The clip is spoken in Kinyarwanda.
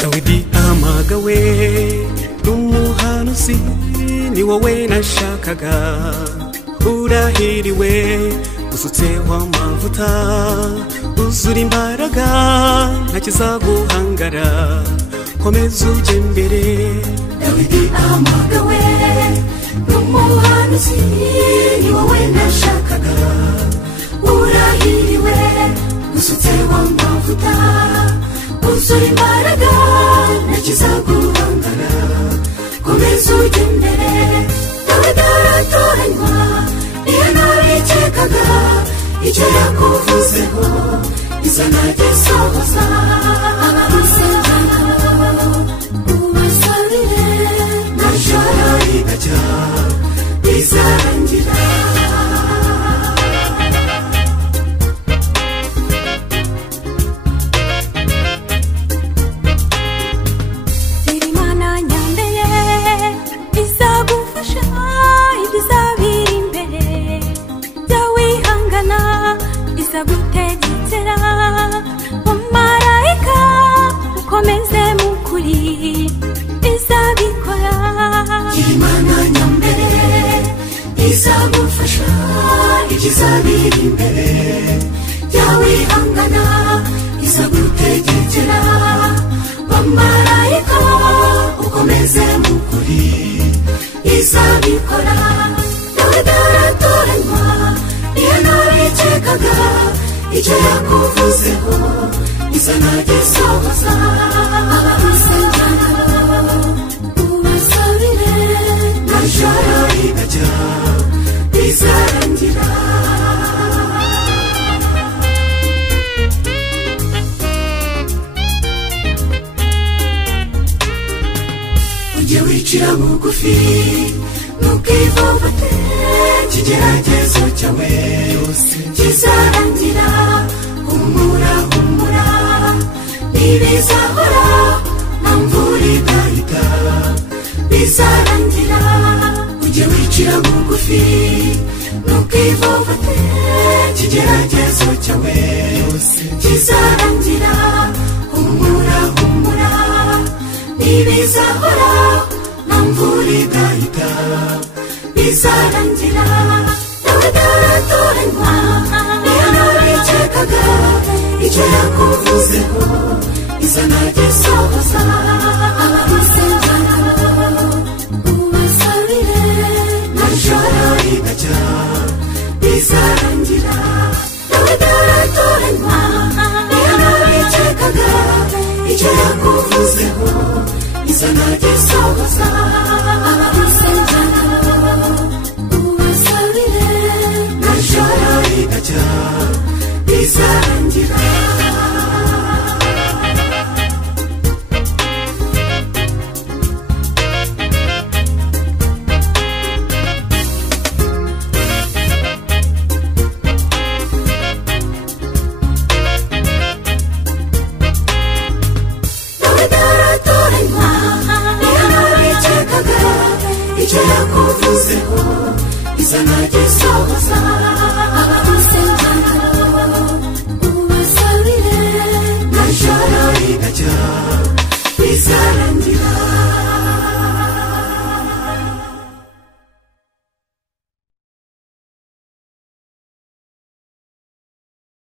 Dawidi amagawe n'umuhanuzi ni wowe nashakaga urahiriwe usutseho amavuta uzura imbaraga ntakizaguhangara komeza uje imbere Dawidi amagawe n'umuhanuzi ni wowe nashakaga urahiriwe usutseho amavuta uzura imbaraga ntakizaguhangara komeza uje imbere Dawidi aratoranywa niyo nabikekaga icyo yakuvuzeho izana gisohoza abagusengera ubasabire na joro rigacya bizarangira gutegekera umarayika ukomeze mukuri izabikora Imana nyambere izagufasha ikizabiri imbere yawihangana izagutegekera umarayika ukomeze mukuri izabikora Dawidi aratoranywa niyo nabikekaga icyo yakuvuzeho izana gisohoza abagusengera ubasabire na joro rigacya bizarangira ujye wicira bugufi ntukivovate ikigeragezo cyawe kizarangira humura humura ntibizahora nta mvura idahita bizarangira ujye wicira bugufi ntukivovate ikigeragezo cyawe kizarangira humura humura ntibizahora nta mvura idahita bizarangira Dawidi aratoranywa niyo nabikekaga icyo yakuvuzeho izana gisohoza abagusengera ubasabire na joro rigacya bizarangira Dawidi aratoranywa niyo nabikekaga icyo yakuvuzeho izana gisohoza abagusengera ubasabire na joro rigacya bizarangira Dawidi aratoranywa niyo nabikekaga icyo yakuvuzeho izana gisohoza